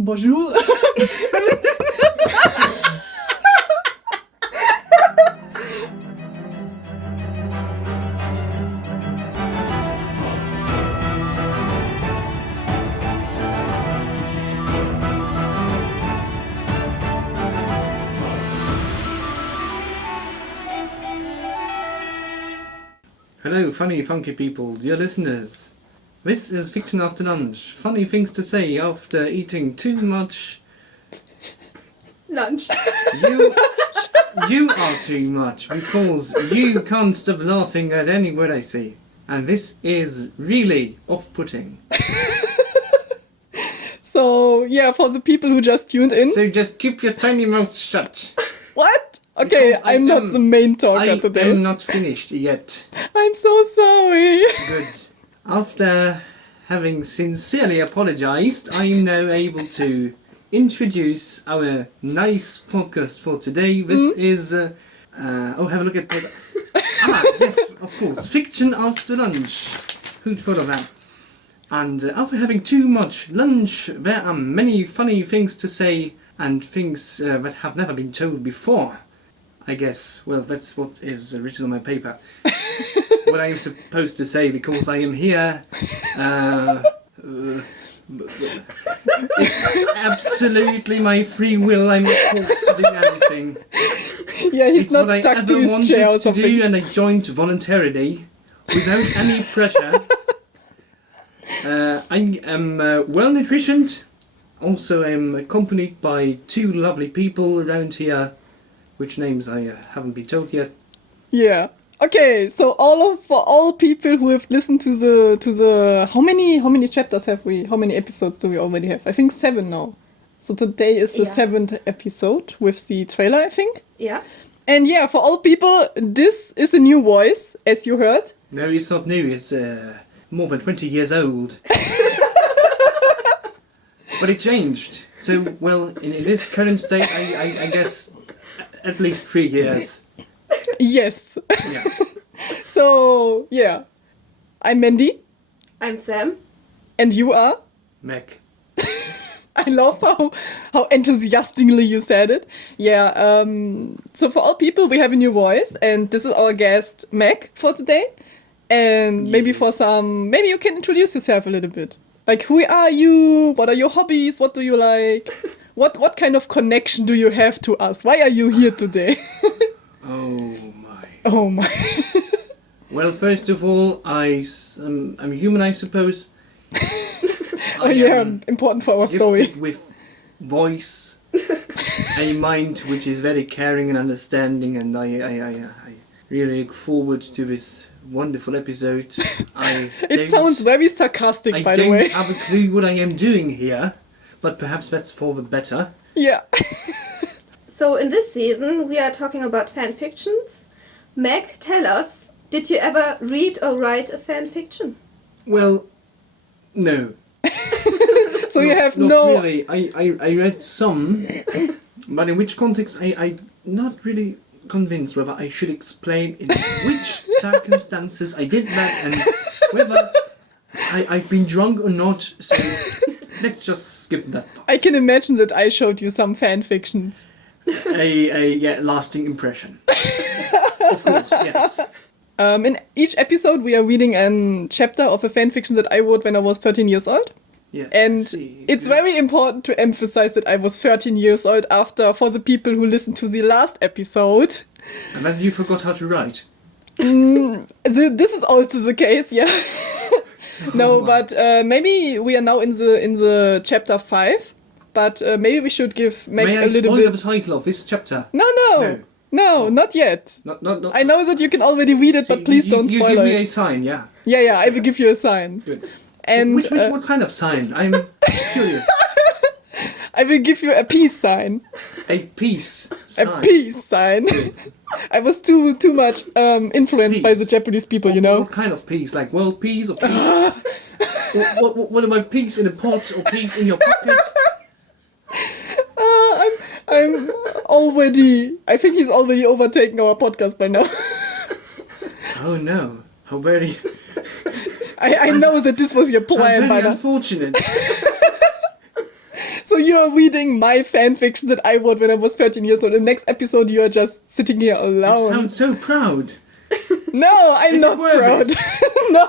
Bonjour. Hello, funny, funky people, dear listeners. This is Fiction After Lunch. Funny things to say after eating too much. Lunch. You are too much because you can't stop laughing at any word I say. And this is really off-putting. So, yeah, for the people who just tuned in. So just keep your tiny mouth shut. What? Okay, Because I'm not the main talker today. I am not finished yet. I'm so sorry. Good. After having sincerely apologized, I am now able to introduce our nice podcast for today. This is... have a look at... yes, of course. Fiction After Lunch. Who'd thought of that? And after having too much lunch, there are many funny things to say and things that have never been told before. I guess, well, that's what is written on my paper. What I am supposed to say, because I am here. It's absolutely my free will. I'm not forced to do anything. Yeah, he's It's not what I stuck to ever his wanted chair or to something. do, and I joined voluntarily, without any pressure. I am well nutritioned. Also, I'm accompanied by two lovely people around here. Which names I haven't been told yet. Yeah. Okay, so for all people who have listened to the how many chapters have we? How many episodes do we already have? I think 7 now. So today is the 7th episode with the trailer, I think. Yeah. And yeah, for all people, this is a new voice, as you heard. No, it's not new. It's more than 20 years old. But it changed. So, well, in this current state, I guess at least 3 years. Yes. Yeah. So, yeah. I'm Mindy. I'm Sam. And you are? Mac. I love how enthusiastically you said it. Yeah, so for all people, we have a new voice, and this is our guest, Mac, for today. And maybe for some, maybe you can introduce yourself a little bit. Like, who are you? What are your hobbies? What do you like? What kind of connection do you have to us? Why are you here today? Oh my. Oh my. Well, first of all, I'm human, I suppose. Oh yeah, important for our story. Gifted with voice, a mind which is very caring and understanding, and I really look forward to this wonderful episode. It sounds very sarcastic, by the way. I don't have a clue what I am doing here, but perhaps that's for the better. Yeah. So in this season, we are talking about fan fictions. Meg, tell us, did you ever read or write a fan fiction? Well, no. So you have not no... really. I read some, but in which context I'm not really convinced whether I should explain in which circumstances I did that and whether I've been drunk or not, so let's just skip that part. I can imagine that I showed you some fan fictions. A lasting impression. Of course, yes. In each episode we are reading a chapter of a fan fiction that I wrote when I was 13 years old. Yeah, And it's very important to emphasize that I was 13 years old for the people who listened to the last episode. And then you forgot how to write. This is also the case, yeah. No, but maybe we are now in the chapter 5. But maybe we should make May I a little spoil bit... the title of this chapter? No, not yet. Not. I know that you can already read it, but please don't you spoil give me it. a sign, yeah. Yeah, I will give you a sign. Good. And what kind of sign? I'm curious. I will give you a peace sign. A peace sign. A peace sign. I was too much influenced by the Japanese people, you know. What kind of peace? Like world peace or peace? what about peace in a pot or peace in your pocket? I'm already... I think he's already overtaken our podcast by now. Oh no. How very... I know that this was your plan by very now. unfortunate. So you're reading my fan fiction that I wrote when I was 13 years old. In the next episode, you're just sitting here You alone. sound so proud. No, I'm Is it not worth proud. it? No.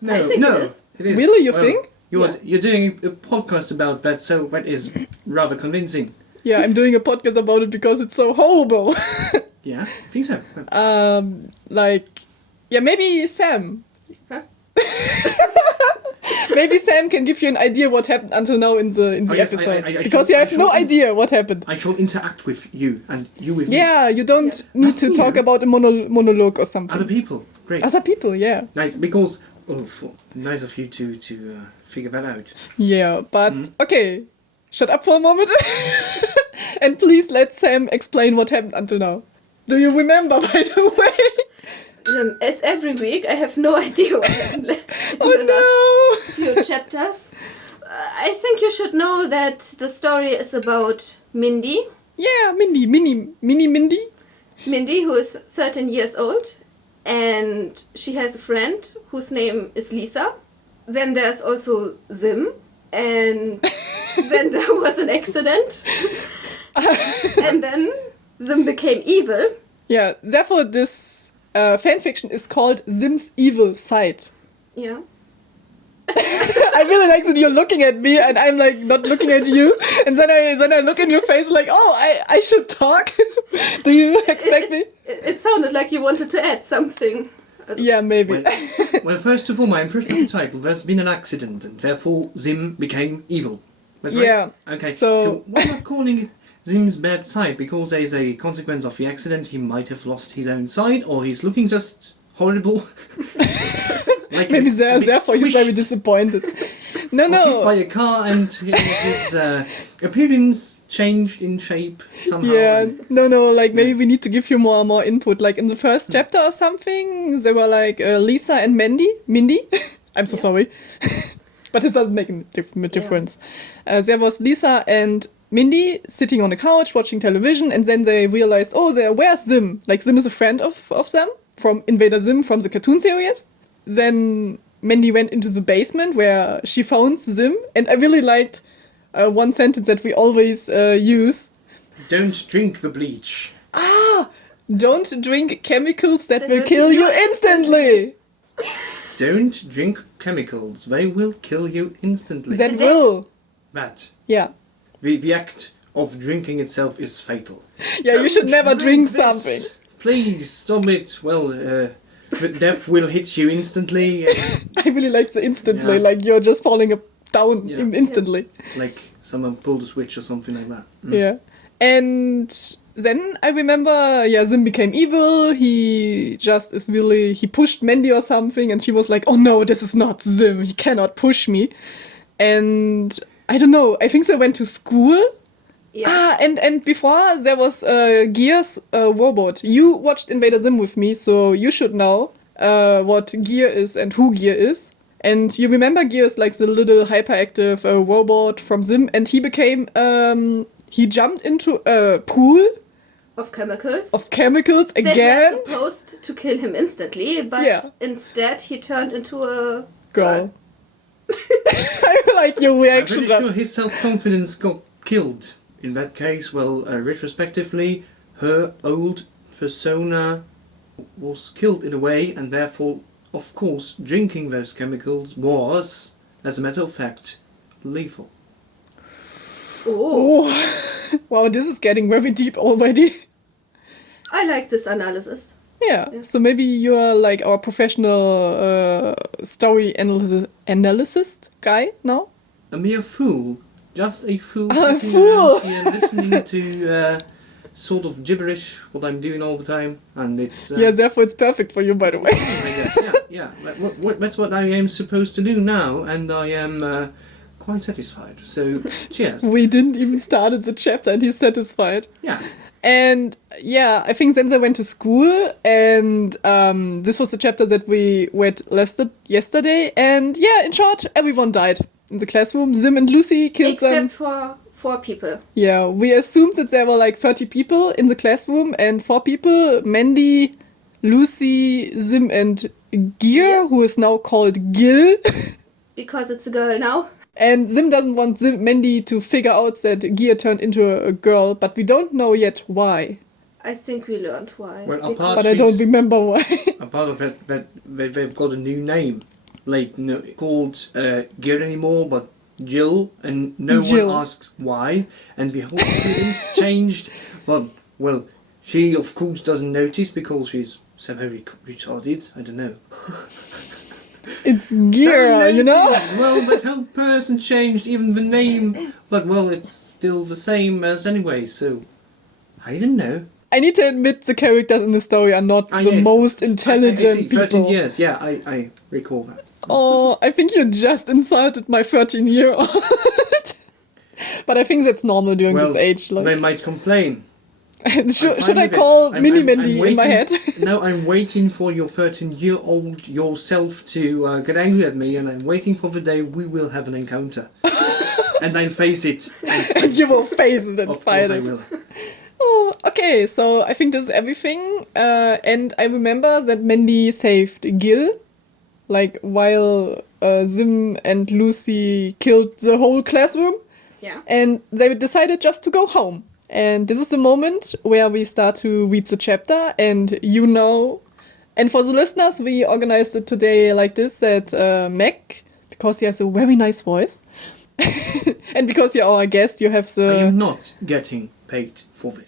No, I think no. it is. It is. Really, you Well, think? You're doing a podcast about that, so that is rather convincing. Yeah, I'm doing a podcast about it because it's so horrible. Yeah, I think so. Well, Maybe Sam. Huh? Maybe Sam can give you an idea what happened until now in the Oh, yes, episode. I Because shall- you I have no shall- idea what happened. I shall interact with you and you with me. Yeah, you don't need That's to talk new. about a monologue or something. Other people. Great. Other people, yeah. Nice, because... nice of you to figure that out. Yeah, but okay. Shut up for a moment. And please let Sam explain what happened until now. Do you remember, by the way? As every week, I have no idea what happened in Oh the no! last few chapters. I think you should know that the story is about Mindy. Yeah, Mindy. Mindy, who is 13 years old, and she has a friend whose name is Lisa. Then there's also Zim, and then there was an accident, and then Zim became evil. Yeah, therefore this fanfiction is called Zim's Evil Side. Yeah. I really like that you're looking at me and I'm like not looking at you, and then I look in your face like, oh, I should talk. Do you expect me? It sounded like you wanted to add something. Yeah, maybe. Well, first of all, my impression of the title, there's been an accident, and therefore Zim became evil. That's right? Yeah, Okay, so- so why not calling it Zim's bad side? Because there's a consequence of the accident, he might have lost his own side, or he's looking just horrible. Like Maybe a bit therefore he's very squished, disappointed. No, or hit by no. a car, and his appearance changed in shape somehow. Yeah, and- no, like maybe we need to give you more input. Like in the first chapter or something, they were like Lisa and Mindy. I'm so sorry. But this doesn't make a difference. There was Lisa and Mindy sitting on the couch watching television, and then they realized, oh, where's Zim? Like Zim is a friend of them from Invader Zim from the cartoon series. Then Mindy went into the basement where she found Zim, and I really liked one sentence that we always use. Don't drink the bleach. Don't drink chemicals that will kill you instantly. Don't drink chemicals, they will kill you instantly. That will. That. Yeah. The act of drinking itself is fatal. Yeah, you should never drink this. something. Please stop it. Well, the death will hit you instantly. I really like the instantly, Yeah. like you're just falling down Yeah. instantly. Like someone pulled a switch or something like that. Yeah. And then I remember, Zim became evil. He pushed Mandy or something, and she was like, oh no, this is not Zim. He cannot push me. And I don't know, I think they went to school. Yeah. And before there was Gear's robot. You watched Invader Zim with me, so you should know what Gear is and who Gear is. And you remember Gear is like the little hyperactive robot from Zim, and he became, he jumped into a pool Of chemicals. of chemicals That again. were supposed to kill him instantly, but Yeah. instead he turned into a Girl. I like your I'm reaction. pretty sure his self-confidence got killed. In that case, well, retrospectively, her old persona was killed in a way, and therefore, of course, drinking those chemicals was, as a matter of fact, lethal. Oh, Oh. Wow, this is getting very deep already. I like this analysis. Yeah, so maybe you're like our professional story analyst guy now? A mere fool. Just a fool A sitting fool! around here listening to sort of gibberish, what I'm doing all the time, and it's... Yeah, therefore it's perfect for you, by the way. I guess. Yeah. That's what I am supposed to do now, and I am quite satisfied. So, cheers. We didn't even start the chapter and he's satisfied. Yeah. And yeah, I think Senza went to school, and this was the chapter that we read yesterday. And yeah, in short, everyone died in the classroom. Zim and Lucy killed them. Except for 4 people. Yeah, we assumed that there were like 30 people in the classroom, and 4 people, Mandy, Lucy, Zim, and Gear, who is now called Gil. Because it's a girl now. And Zim doesn't want Mandy to figure out that Gear turned into a girl, but we don't know yet why. I think we learned why. Well, Because- apart But I don't remember why. a part of it that they've got a new name, like no, called Gear anymore, but Jill, and no Jill. one asks why, and the whole feelings changed. Well, she of course doesn't notice because she's so very retarded. I don't know. It's Gear, Don't you know? notice. Well, the whole person changed, even the name, but well, it's still the same as anyway. So I don't know. I need to admit the characters in the story are not the Yes. most I intelligent see, 13 people. years. Yeah, I recall that. Oh, I think you just insulted my 13-year-old. But I think that's normal during this age. They Like, might complain. should I call Mini Mindy in my head? No, I'm waiting for your 13-year-old yourself to get angry at me, and I'm waiting for the day we will have an encounter. And I'll face it. And you will face it and Of fight course I it. will. Oh, okay, so I think this is everything. And I remember that Mandy saved Gil, like while Zim and Lucy killed the whole classroom. Yeah. And they decided just to go home. And this is the moment where we start to read the chapter, and you know. And for the listeners, we organized it today like this, that Mac, because he has a very nice voice, and because you're our guest, you have I am the... not getting paid for this.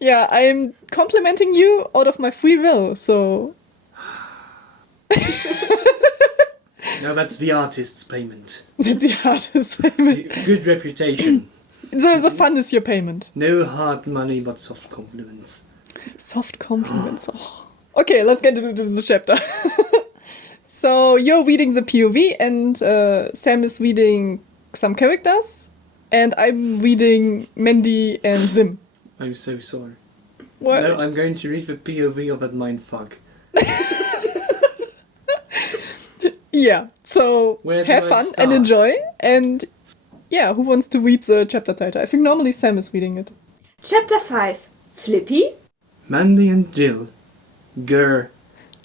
Yeah, I'm complimenting you out of my free will, so... No, that's the artist's payment. That's the hardest payment. Good reputation. The fun is your payment. No hard money, but soft compliments. Soft compliments. Oh. Okay, let's get into the chapter. So you're reading the POV, and Sam is reading some characters, and I'm reading Mandy and Zim. I'm so sorry. What? No, I'm going to read the POV of that mindfuck. Yeah, so Where do have I fun start? and enjoy. And yeah, who wants to read the chapter title? I think normally Sam is reading it. Chapter 5. Flippy? Mandy and Jill, Gurr,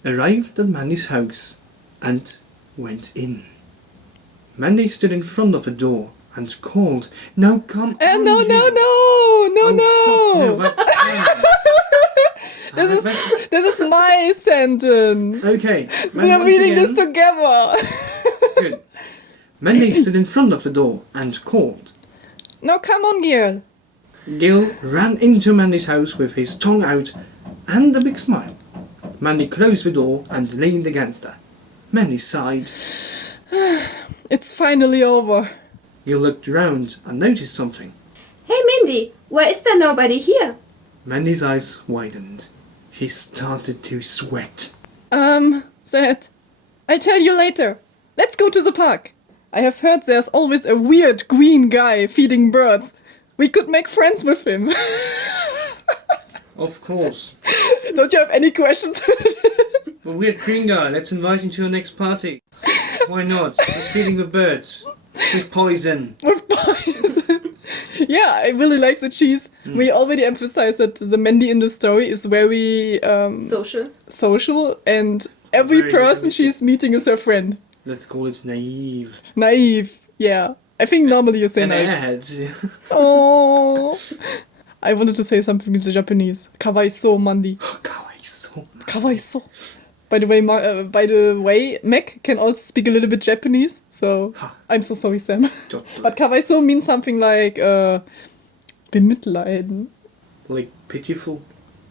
arrived at Mandy's house and went in. Mandy stood in front of the door and called, "Now come on, No, Jill." no. Fuck, that's This is my sentence. okay. We are once reading again- this together. Good. Mandy stood in front of the door and called. Now come on, girl. Gil ran into Mandy's house with his tongue out and a big smile. Mandy closed the door and leaned against her. Mandy sighed. It's finally over. Gil looked round and noticed something. Hey Mindy, why is there nobody here? Mandy's eyes widened. She started to sweat. Said, I'll tell you later. Let's go to the park. I have heard there's always a weird green guy feeding birds. We could make friends with him. Of course. Don't you have any questions? The weird green guy, let's invite him to our next party. Why not? He's feeding the birds. With poison. With poison. Yeah, I really like the cheese. We already emphasized that the Mandy in the story is very social, and every Very person optimistic. she's meeting is her friend. Let's call it naive. Naive, yeah. I think normally you say And naive. ad. Oh, I wanted to say something in the Japanese. Kawaiso, Mandy. Kawaiso. Kawaiso. By the way, Mac can also speak a little bit Japanese, so Ha. I'm so sorry, Sam. Don't But kawaiso means something like bemitleiden. like pitiful.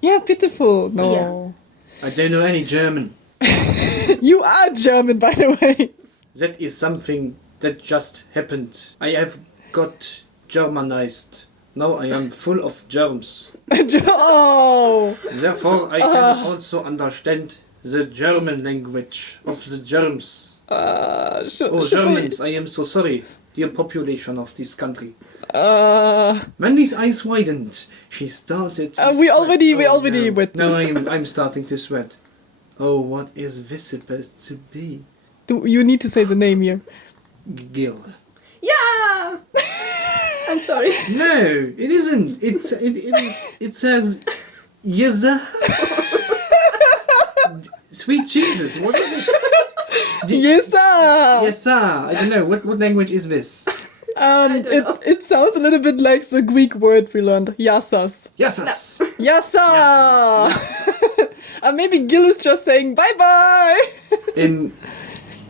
Yeah, pitiful. No. Yeah. I don't know any German. You are German, by the way. That is something that just happened. I have got Germanized. Now I am full of germs. Oh. Therefore I can also understand the German language of the germs. Oh, Should Germans, I am so sorry, dear population of this country. we, Mandy's eyes widened. She started to we sweat. already no. with No, this. I'm starting to sweat. Oh, what is this supposed to be? You need to say the name here. Gil. Yeah! I'm sorry. No, it isn't. It says Yeza. Sweet Jesus. What is it? Yes, sir. Yes, sir. I don't know. What language is this? don't know. It sounds a little bit like the Greek word we learned, yassas. Yes, yes. Yassa! Maybe Gil is just saying bye-bye! In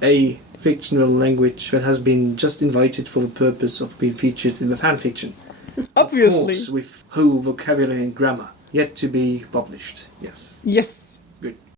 a fictional language that has been just invited for the purpose of being featured in the fan fiction. Obviously. Of course, with whole vocabulary and grammar. Yet to be published. Yes. Yes. Good.